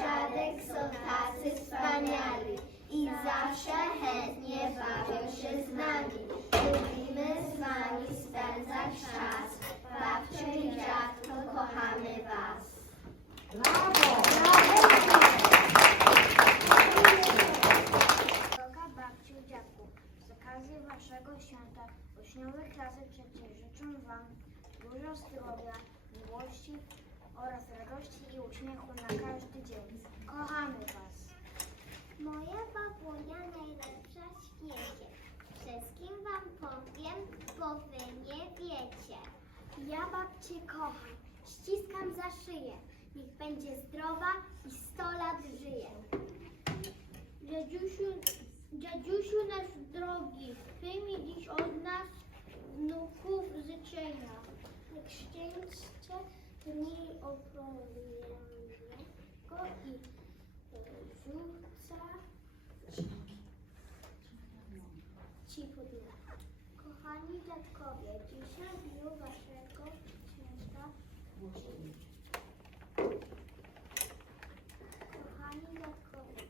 dziadek są tacy wspaniali i zawsze chętnie bawią się z nami. Lubimy z wami spędzać czas, babciu i dziadko, kochamy was. Brawo! Droga babciu i dziadku, z okazji waszego święta uczniowie klasy trzeciej życzą wam dużo zdrowia, miłości, oraz radości i uśmiechu na każdy dzień. Kochamy Was. Moja babunia najlepsza w świecie. Wszystkim wam powiem, bo wy nie wiecie. Ja babcię kocham, ściskam za szyję. Niech będzie zdrowa i sto lat żyje. Dziadziusiu, dziadziusiu nasz drogi, przyjmij dziś od nas wnuków życzenia. Niech szczęście dni go i rzuca ci pod. Kochani dziadkowie, dzisiaj w waszego święta Kochani dziadkowie,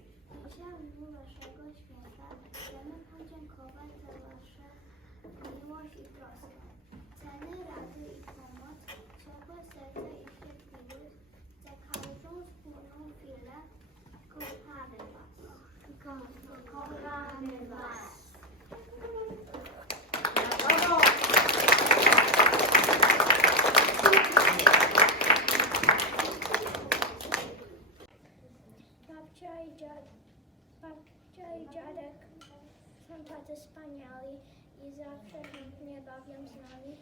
dzisiaj w waszego święta chcemy podziękować za wasze miłość i troskę. Ceny, rady i pomoc, ciepłe serce i cierpliwość za każdą wspólną chwilę. Kochamy was. Ko- Kochamy was. Brawo! Babcia i, dziad, babcia i dziadek są tacy wspaniali i zawsze bawią z nami.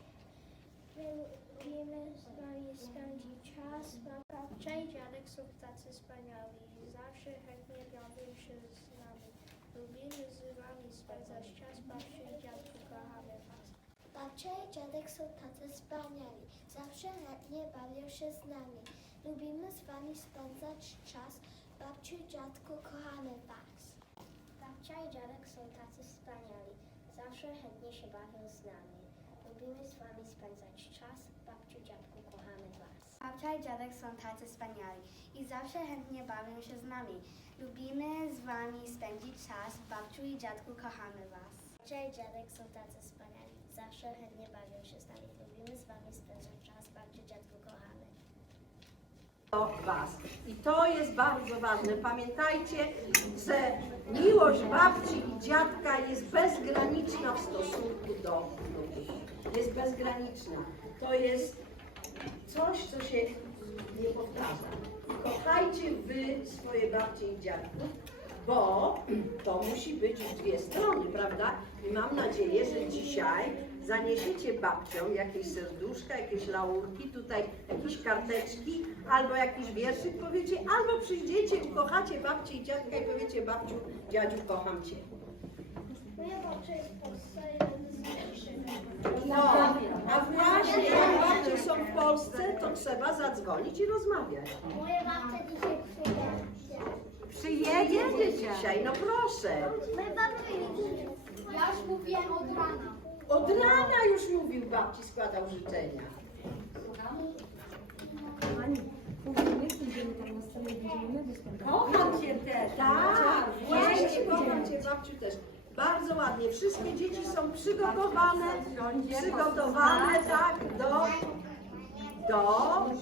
My lubimy z nami spędzić czas. Babcia i dziadek są tacy wspaniali zawsze chętnie bawią się z nami. Lubimy z wami spędzać czas. Babcia i dziadku kochamy was. Babcia i dziadek są tacy wspaniali. Zawsze chętnie bawią się z nami. Lubimy z wami spędzać czas. Babciu i dziadku, kochamy was. Babcia i dziadek są tacy wspaniali. Zawsze chętnie się bawią z nami. Lubimy z wami spędzać czas. Babciu, dziadku, kochamy was. Babcia i dziadek są tacy wspaniali i zawsze chętnie bawią się z nami. Lubimy z wami spędzić czas. Babciu i dziadku kochamy was. Babcia i dziadek są tacy wspaniali. Zawsze chętnie bawią się z nami. Lubimy z wami spędzać czas. Babciu, dziadku, kochamy. do Was. I to jest bardzo ważne. Pamiętajcie, że miłość babci i dziadka jest bezgraniczna w stosunku do. Jest bezgraniczna. To jest coś, co się nie powtarza. Kochajcie Wy swoje babcie i dziadków, bo to musi być w dwie strony, prawda? I mam nadzieję, że dzisiaj zaniesiecie babciom jakieś serduszka, jakieś laurki, tutaj jakieś karteczki, albo jakiś wierszyk powiecie, albo przyjdziecie, ukochacie babcię i dziadka i powiecie babciu, dziadziu, kocham Cię. Moja babcia jest w Polsce i z Cieszyny. No, a właśnie jak babcie są w Polsce, to trzeba zadzwonić i rozmawiać. Moja babcia dzisiaj przyjedzie. Przyjedziecie dzisiaj, no proszę. Moja babcia jedzie. Ja już mówiłem od rana. Od rana już mówił babci, składał życzenia. Kocham cię też. Tak, właśnie kocham Cię babciu też. Bardzo ładnie. Wszystkie dzieci są przygotowane, przygotowane tak do, do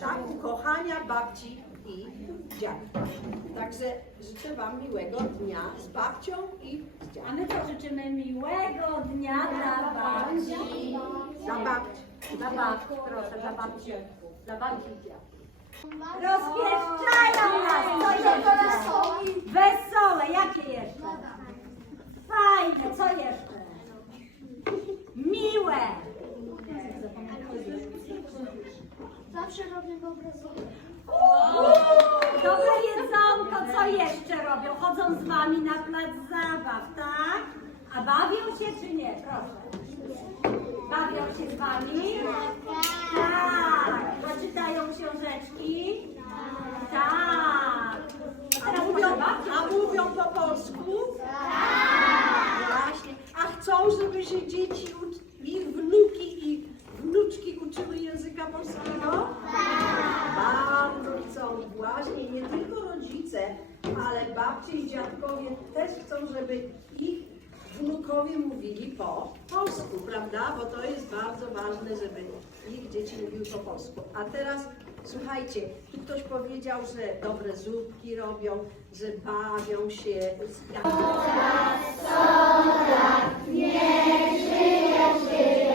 tak, ukochania babci i dziadka. Także życzę Wam miłego dnia z babcią i z A dziadkiem. my to życzymy miłego dnia dla babci. Dla babci. Dla babci, proszę, dla babci. Dla babci i dziadków. Rozpieszczają nas! Co jeszcze? Wesołe, jakie jeszcze? Fajne, co jeszcze? Miłe! Zawsze robię dobre rzeczy. Dobre jedzonko, co jeszcze robią? Chodzą z wami na plac zabaw, tak? A bawią się czy nie? Proszę. Bawią się z wami? Tak. A czytają książeczki? Tak. A teraz mówią, a mówią po polsku? Tak. Właśnie. A chcą, żeby się dzieci, uc- babcie i dziadkowie też chcą, żeby ich wnukowie mówili po polsku, prawda? Bo to jest bardzo ważne, żeby ich dzieci mówiły po polsku. A teraz słuchajcie, tu ktoś powiedział, że dobre zupki robią, że bawią się z Soda, soda, nie żyje, żyje.